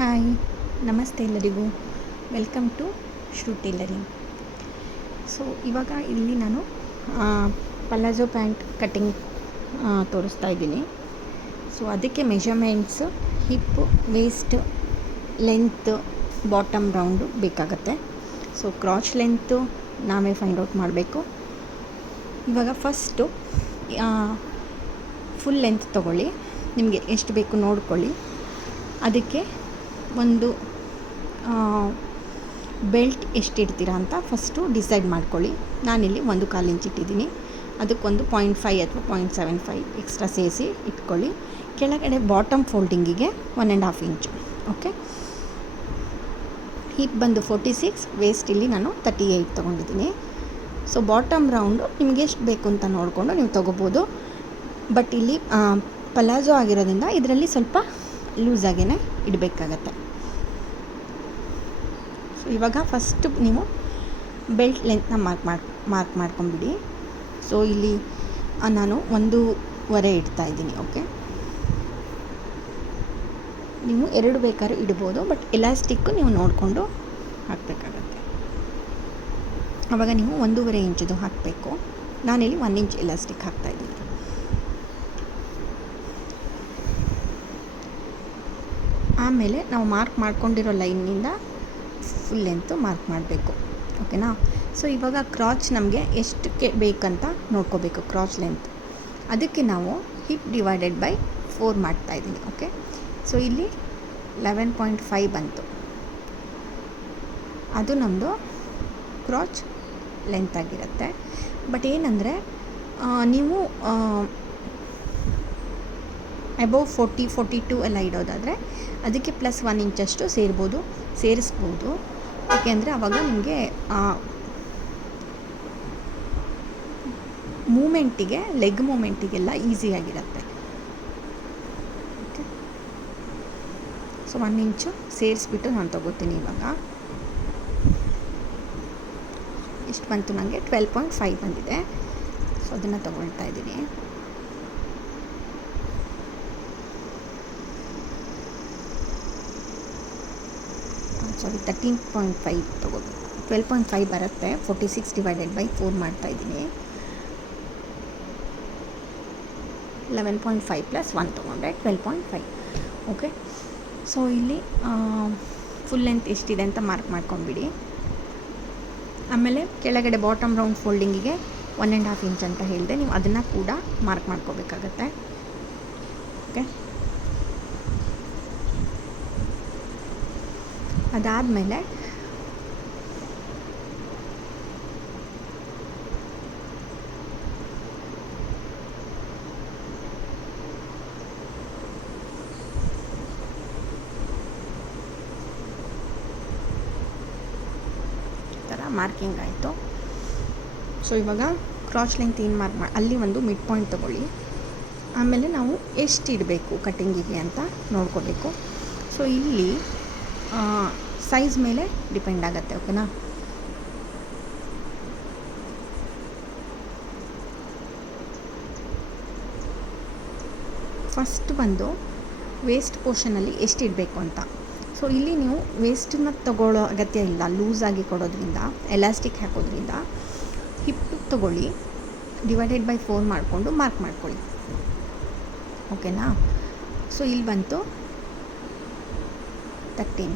Hi, ನಮಸ್ತೆ ಎಲ್ಲರಿಗೂ. Welcome to Shru tailoring. So ಇವಾಗ ಇಲ್ಲಿ ನಾನು ಪಲಾಜೋ ಪ್ಯಾಂಟ್ ಕಟ್ಟಿಂಗ್ ತೋರಿಸ್ತಾ ಇದ್ದೀನಿ. ಸೊ ಅದಕ್ಕೆ measurements hip, waist, length, bottom round ಬೇಕಾಗತ್ತೆ. ಸೊ ಕ್ರಾಚ್ ಲೆಂತು ನಾವೇ ಫೈಂಡ್ ಔಟ್ ಮಾಡಬೇಕು. ಇವಾಗ ಫಸ್ಟು ಫುಲ್ ಲೆಂತ್ ತೊಗೊಳ್ಳಿ, ನಿಮಗೆ ಎಷ್ಟು ಬೇಕು ನೋಡ್ಕೊಳ್ಳಿ. ಅದಕ್ಕೆ ಒಂದು ಬೆಲ್ಟ್ ಎಷ್ಟು ಇಡ್ತೀರಾ ಅಂತ ಫಸ್ಟು ಡಿಸೈಡ್ ಮಾಡ್ಕೊಳ್ಳಿ. ನಾನಿಲ್ಲಿ 1/4 ಇಂಚ್ ಇಟ್ಟಿದ್ದೀನಿ. ಅದಕ್ಕೊಂದು 0.5 ಅಥವಾ 0.75 ಎಕ್ಸ್ಟ್ರಾ ಸೇರಿಸಿ ಇಟ್ಕೊಳ್ಳಿ. ಕೆಳಗಡೆ ಬಾಟಮ್ ಫೋಲ್ಡಿಂಗಿಗೆ 1.5 ಇಂಚು. ಓಕೆ, ಹಿಪ್ ಬಂದು 46, ವೇಸ್ಟ್ ಇಲ್ಲಿ ನಾನು 38 ತೊಗೊಂಡಿದ್ದೀನಿ. ಸೊ ಬಾಟಮ್ ರೌಂಡು ನಿಮಗೆ ಎಷ್ಟು ಬೇಕು ಅಂತ ನೋಡಿಕೊಂಡು ನೀವು ತೊಗೋಬೋದು. ಬಟ್ ಇಲ್ಲಿ ಪಲಾಜೋ ಆಗಿರೋದ್ರಿಂದ ಇದರಲ್ಲಿ ಸ್ವಲ್ಪ ಲೂಸಾಗೇ ಇಡಬೇಕಾಗತ್ತೆ. ಸೊ ಇವಾಗ ಫಸ್ಟ್ ನೀವು ಬೆಲ್ಟ್ ಲೆಂತ್ನ ಮಾರ್ಕ್ ಮಾಡ್ಕೊಂಬಿಡಿ. ಸೊ ಇಲ್ಲಿ ನಾನು 1.25 ಇಡ್ತಾಯಿದ್ದೀನಿ. ಓಕೆ, ನೀವು 2 ಬೇಕಾದ್ರೂ ಇಡ್ಬೋದು, ಬಟ್ ಎಲಾಸ್ಟಿಕ್ಕು ನೀವು ನೋಡಿಕೊಂಡು ಹಾಕಬೇಕಾಗತ್ತೆ. ಆವಾಗ ನೀವು 1.5 ಇಂಚದು ಹಾಕಬೇಕು. ನಾನಿಲ್ಲಿ 1 ಇಂಚ್ ಎಲಾಸ್ಟಿಕ್ ಹಾಕ್ತಾಯಿದ್ದೀನಿ. ಆಮೇಲೆ ನಾವು ಮಾರ್ಕ್ ಮಾಡ್ಕೊಂಡಿರೋ ಲೈನಿಂದ ಫುಲ್ ಲೆಂತು ಮಾರ್ಕ್ ಮಾಡಬೇಕು. ಓಕೆನಾ? ಸೊ ಇವಾಗ ಕ್ರಾಚ್ ನಮಗೆ ಎಷ್ಟಕ್ಕೆ ಬೇಕಂತ ನೋಡ್ಕೋಬೇಕು. ಕ್ರಾಚ್ ಲೆಂತ್ ಅದಕ್ಕೆ ನಾವು ಹಿಪ್ ಡಿವೈಡೆಡ್ ಬೈ 4 ಮಾಡ್ತಾಯಿದ್ದೀನಿ. ಓಕೆ, ಸೊ ಇಲ್ಲಿ 11.5 ಬಂತು. ಅದು ನಮ್ಮದು ಕ್ರಾಚ್ ಲೆಂತ್ ಆಗಿರುತ್ತೆ. ಬಟ್ ಏನಂದರೆ ನೀವು ಅಬೌವ್ 40-42 ಎಲ್ಲ ಇಡೋದಾದರೆ ಅದಕ್ಕೆ ಪ್ಲಸ್ 1 ಇಂಚಷ್ಟು ಸೇರಿಸ್ಬೋದು. ಏಕೆಂದರೆ ಆವಾಗ ನಿಮಗೆ ಮೂಮೆಂಟಿಗೆ, ಲೆಗ್ ಮೂಮೆಂಟಿಗೆಲ್ಲ ಈಸಿಯಾಗಿರುತ್ತೆ. ಓಕೆ, ಸೊ 1 ಇಂಚು ಸೇರಿಸ್ಬಿಟ್ಟು ನಾನು ತೊಗೋತೀನಿ. ಇವಾಗ ಎಷ್ಟು ಬಂತು ನನಗೆ? 12.5 ಬಂದಿದೆ. ಸೊ ಅದನ್ನು ತೊಗೊಳ್ತಾ ಇದ್ದೀನಿ. ಸಾರಿ, 13.5 ತೊಗೋಬೇಕು. 12.5 ಬರುತ್ತೆ. 46 ಡಿವೈಡೆಡ್ ಬೈ 4 ಮಾಡ್ತಾಯಿದ್ದೀನಿ. 11.5 ಪ್ಲಸ್ 1 ತೊಗೊಂಡ್ರೆ 12.5. ಓಕೆ, ಸೊ ಇಲ್ಲಿ ಫುಲ್ ಲೆಂತ್ ಎಷ್ಟಿದೆ ಅಂತ ಮಾರ್ಕ್ ಮಾಡ್ಕೊಂಬಿಡಿ. ಆಮೇಲೆ ಕೆಳಗಡೆ ಬಾಟಮ್ ರೌಂಡ್ ಫೋಲ್ಡಿಂಗಿಗೆ 1.5 ಇಂಚ್ ಅಂತ ಹೇಳಿದೆ. ನೀವು ಅದನ್ನು ಕೂಡ ಮಾರ್ಕ್ ಮಾಡ್ಕೋಬೇಕಾಗತ್ತೆ. ಓಕೆ, ಅದಾದಮೇಲೆ ಥರ ಮಾರ್ಕಿಂಗ್ ಆಯಿತು. ಸೊ ಇವಾಗ ಕ್ರಾಚ್ ಲೆಂತ್ ಏನು ಅಲ್ಲಿ ಒಂದು ಮಿಡ್ ಪಾಯಿಂಟ್ ತೊಗೊಳ್ಳಿ. ಆಮೇಲೆ ನಾವು ಎಷ್ಟು ಇಡಬೇಕು ಕಟ್ಟಿಂಗಿಗೆ ಅಂತ ನೋಡ್ಕೋಬೇಕು. ಸೊ ಇಲ್ಲಿ ಸೈಜ್ ಮೇಲೆ ಡಿಪೆಂಡ್ ಆಗುತ್ತೆ. ಓಕೆನಾ? ಫಸ್ಟ್ ಬಂದು ವೇಸ್ಟ್ ಪೋರ್ಷನಲ್ಲಿ ಎಷ್ಟು ಇಡಬೇಕು ಅಂತ. ಸೊ ಇಲ್ಲಿ ನೀವು ವೇಸ್ಟನ್ನ ತೊಗೊಳ್ಳೋ ಅಗತ್ಯ ಇಲ್ಲ. ಲೂಸಾಗಿ ಕೊಡೋದ್ರಿಂದ, ಎಲಾಸ್ಟಿಕ್ ಹಾಕೋದ್ರಿಂದ ಹಿಪ್ ತೊಗೊಳ್ಳಿ, ಡಿವೈಡೆಡ್ ಬೈ 4 ಮಾಡಿಕೊಂಡು ಮಾರ್ಕ್ ಮಾಡ್ಕೊಳ್ಳಿ. ಓಕೆನಾ? ಸೊ ಇಲ್ಲಿ ಬಂತು 13.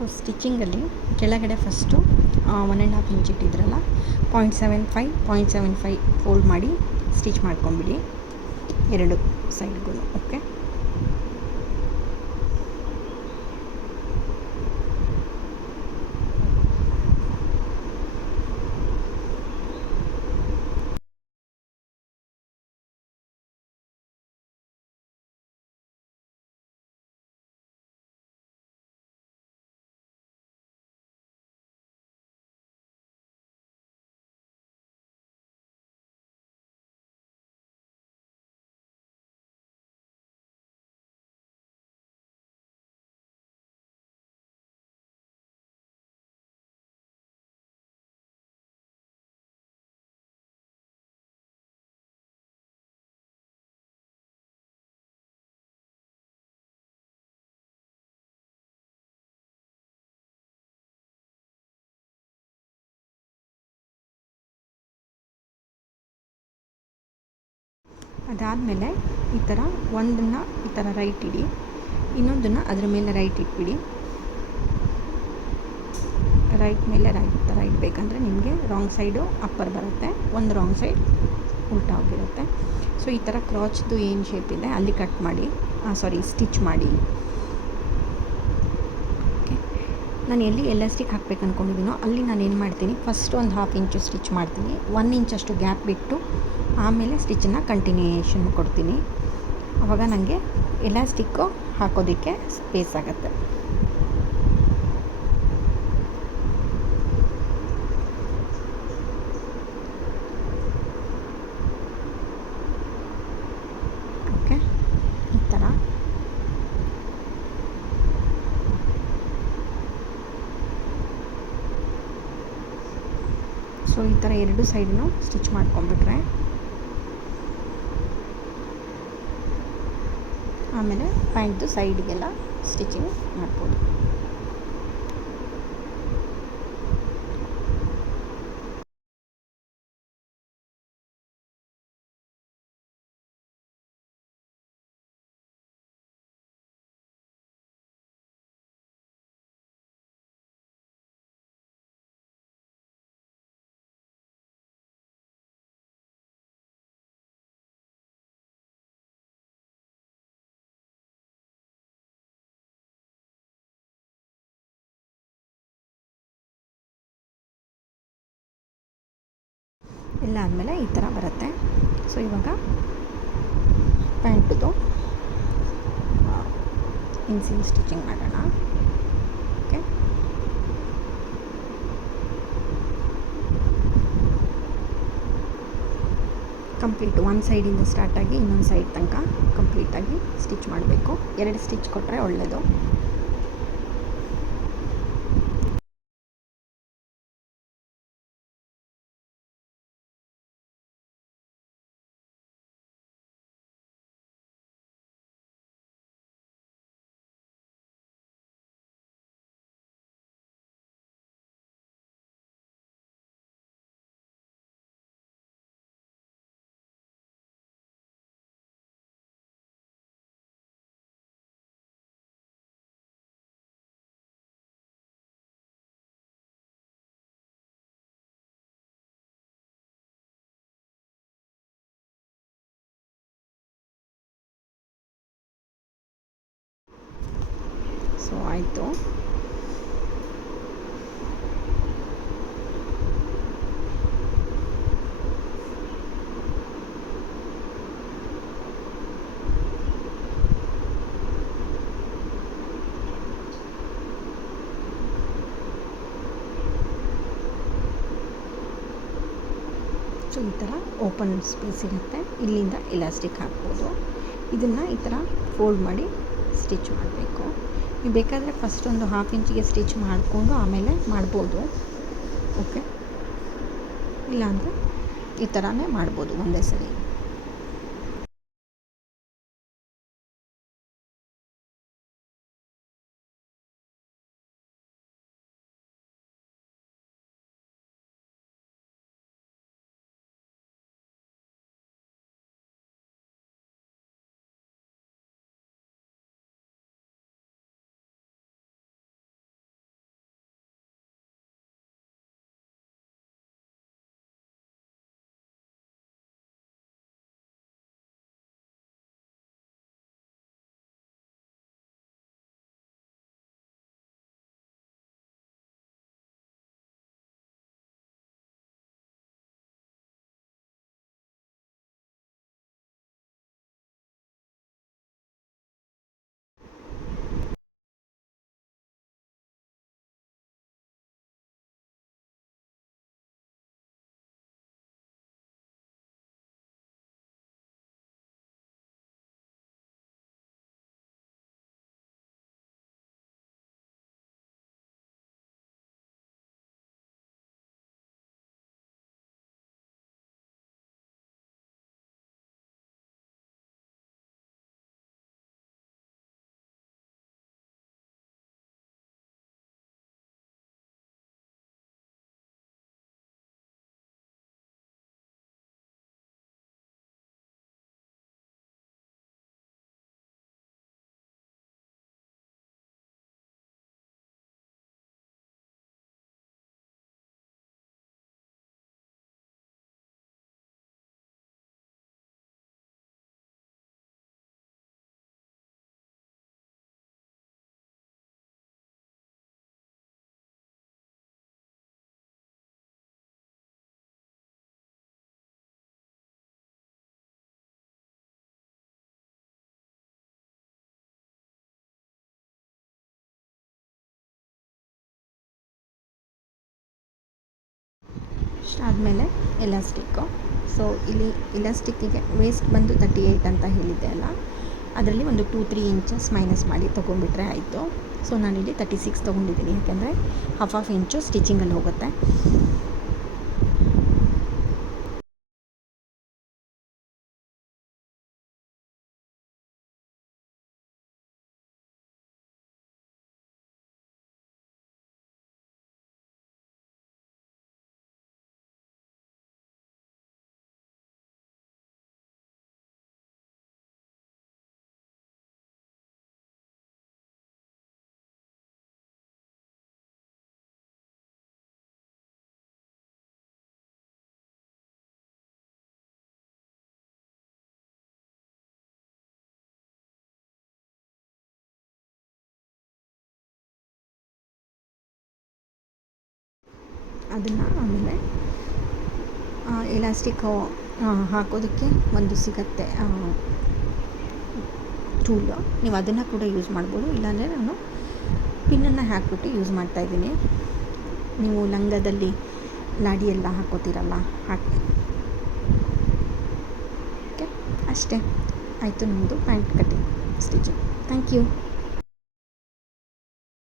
ಸೊ ಸ್ಟಿಚಿಂಗಲ್ಲಿ ಕೆಳಗಡೆ ಫಸ್ಟು 1.5 ಇಂಚ್ ಇಟ್ಟಿದ್ರಲ್ಲ, 0.75 ಫೋಲ್ಡ್ ಮಾಡಿ ಸ್ಟಿಚ್ ಮಾಡ್ಕೊಂಬಿಡಿ ಎರಡು ಸೈಡ್ಗೂ. ಓಕೆ, ಅದಾದಮೇಲೆ ಈ ಥರ ಒಂದನ್ನು ಈ ಥರ ರೈಟ್ ಇಡಿ, ಇನ್ನೊಂದನ್ನು ಅದರ ಮೇಲೆ ರೈಟ್ ಇಟ್ಬಿಡಿ. ರೈಟ್ ಮೇಲೆ ರೈಟ್ ಥರ ಇಡಬೇಕಂದ್ರೆ ನಿಮಗೆ ರಾಂಗ್ ಸೈಡು ಅಪ್ಪರ್ ಬರುತ್ತೆ, ಒಂದು ರಾಂಗ್ ಸೈಡ್ ಉಲ್ಟಾ ಹೋಗಿರುತ್ತೆ. ಸೊ ಈ ಥರ ಕ್ರಾಚ್ದು ಏನು ಶೇಪ್ ಇದೆ ಅಲ್ಲಿ ಕಟ್ ಮಾಡಿ, ಸ್ಟಿಚ್ ಮಾಡಿ. ಓಕೆ, ನಾನು ಎಲ್ಲಿ ಎಲಾಸ್ಟಿಕ್ ಹಾಕ್ಬೇಕು ಅಂದ್ಕೊಂಡಿದ್ದೀನೋ ಅಲ್ಲಿ ನಾನು ಏನು ಮಾಡ್ತೀನಿ, ಫಸ್ಟ್ ಒಂದು 1/2 ಇಂಚು ಸ್ಟಿಚ್ ಮಾಡ್ತೀನಿ, 1 ಇಂಚಷ್ಟು ಗ್ಯಾಪ್ ಬಿಟ್ಟು ಆಮೇಲೆ ಸ್ಟಿಚ್ಚನ್ನು ಕಂಟಿನ್ಯೂಯೇಷನ್ ಕೊಡ್ತೀನಿ. ಆವಾಗ ನನಗೆ ಎಲಾಸ್ಟಿಕ್ಕು ಹಾಕೋದಕ್ಕೆ ಸ್ಪೇಸ್ ಆಗುತ್ತೆ. ಓಕೆ, ಈ ಥರ ಸೊ ಈ ಥರ ಎರಡು ಸೈಡನ್ನು ಸ್ಟಿಚ್ ಮಾಡ್ಕೊಂಬಿಟ್ರೆ ಆಮೇಲೆ ಪ್ಯಾಂಟ್ದು ಸೈಡ್ಗೆಲ್ಲ ಸ್ಟಿಚಿಂಗ್ ಮಾಡ್ಬೋದು. ಎಲ್ಲ ಆದಮೇಲೆ ಈ ಥರ ಬರುತ್ತೆ. ಸೊ ಇವಾಗ ಪ್ಯಾಂಟುದು ಇನ್ಸೀಲ್ ಸ್ಟಿಚಿಂಗ್ ಮಾಡೋಣ. ಓಕೆ, ಕಂಪ್ಲೀಟ್ ಒಂದು ಸೈಡಿಂದ ಸ್ಟಾರ್ಟಾಗಿ ಇನ್ನೊಂದು ಸೈಡ್ ತನಕ ಕಂಪ್ಲೀಟಾಗಿ ಸ್ಟಿಚ್ ಮಾಡಬೇಕು. 2 ಸ್ಟಿಚ್ ಕೊಟ್ಟರೆ ಒಳ್ಳೆಯದು. ಸೊ ಆಯಿತು. ಸೊ ಈ ಥರ ಓಪನ್ ಸ್ಪೇಸ್ ಇರುತ್ತೆ, ಇಲ್ಲಿಂದ ಎಲಾಸ್ಟಿಕ್ ಹಾಕ್ಬೋದು. ಇದನ್ನು ಈ ಥರ ಫೋಲ್ಡ್ ಮಾಡಿ ಸ್ಟಿಚ್ ಮಾಡಬೇಕು. ನೀವು ಬೇಕಾದರೆ ಫಸ್ಟ್ ಒಂದು 1/2 ಇಂಚಿಗೆ ಸ್ಟಿಚ್ ಮಾಡಿಕೊಂಡು ಆಮೇಲೆ ಮಾಡ್ಬೋದು. ಓಕೆ, ಇಲ್ಲಾಂದರೆ ಈ ಥರನೇ ಮಾಡ್ಬೋದು ಒಂದೇ ಸರಿ. ಆದಮೇಲೆ ಎಲಾಸ್ಟಿಕ್ಕು. ಸೊ ಇಲ್ಲಿ ಎಲಾಸ್ಟಿಕ್ಕಿಗೆ ವೇಸ್ಟ್ ಬಂದು 38 ಅಂತ ಹೇಳಿದ್ದೆ ಅಲ್ಲ, ಅದರಲ್ಲಿ ಒಂದು 2-3 ಇಂಚಸ್ ಮೈನಸ್ ಮಾಡಿ ತೊಗೊಂಡ್ಬಿಟ್ರೆ ಆಯಿತು. ಸೊ ನಾನಿಲ್ಲಿ 36 ತೊಗೊಂಡಿದ್ದೀನಿ, ಯಾಕೆಂದರೆ ಹಾಫ್ ಇಂಚು ಸ್ಟಿಚಿಂಗಲ್ಲಿ ಹೋಗುತ್ತೆ. ಅದನ್ನು ಆಮೇಲೆ ಎಲಾಸ್ಟಿಕ್ ಹಾಕೋದಕ್ಕೆ ಒಂದು ಸಿಗತ್ತೆ ಟೂಲು, ನೀವು ಅದನ್ನು ಕೂಡ ಯೂಸ್ ಮಾಡ್ಬೋದು. ಇಲ್ಲಾಂದರೆ ನಾನು ಪಿನ್ನನ್ನು ಹಾಕ್ಬಿಟ್ಟು ಯೂಸ್ ಮಾಡ್ತಾಯಿದ್ದೀನಿ. ನೀವು ಲಂಗದಲ್ಲಿ ಲಾಡಿ ಎಲ್ಲ ಹಾಕೋತೀರಲ್ಲ ಹಾಕಿ. ಓಕೆ, ಅಷ್ಟೇ ಆಯಿತು ನಮ್ಮದು pant cutting stitching. Thank you.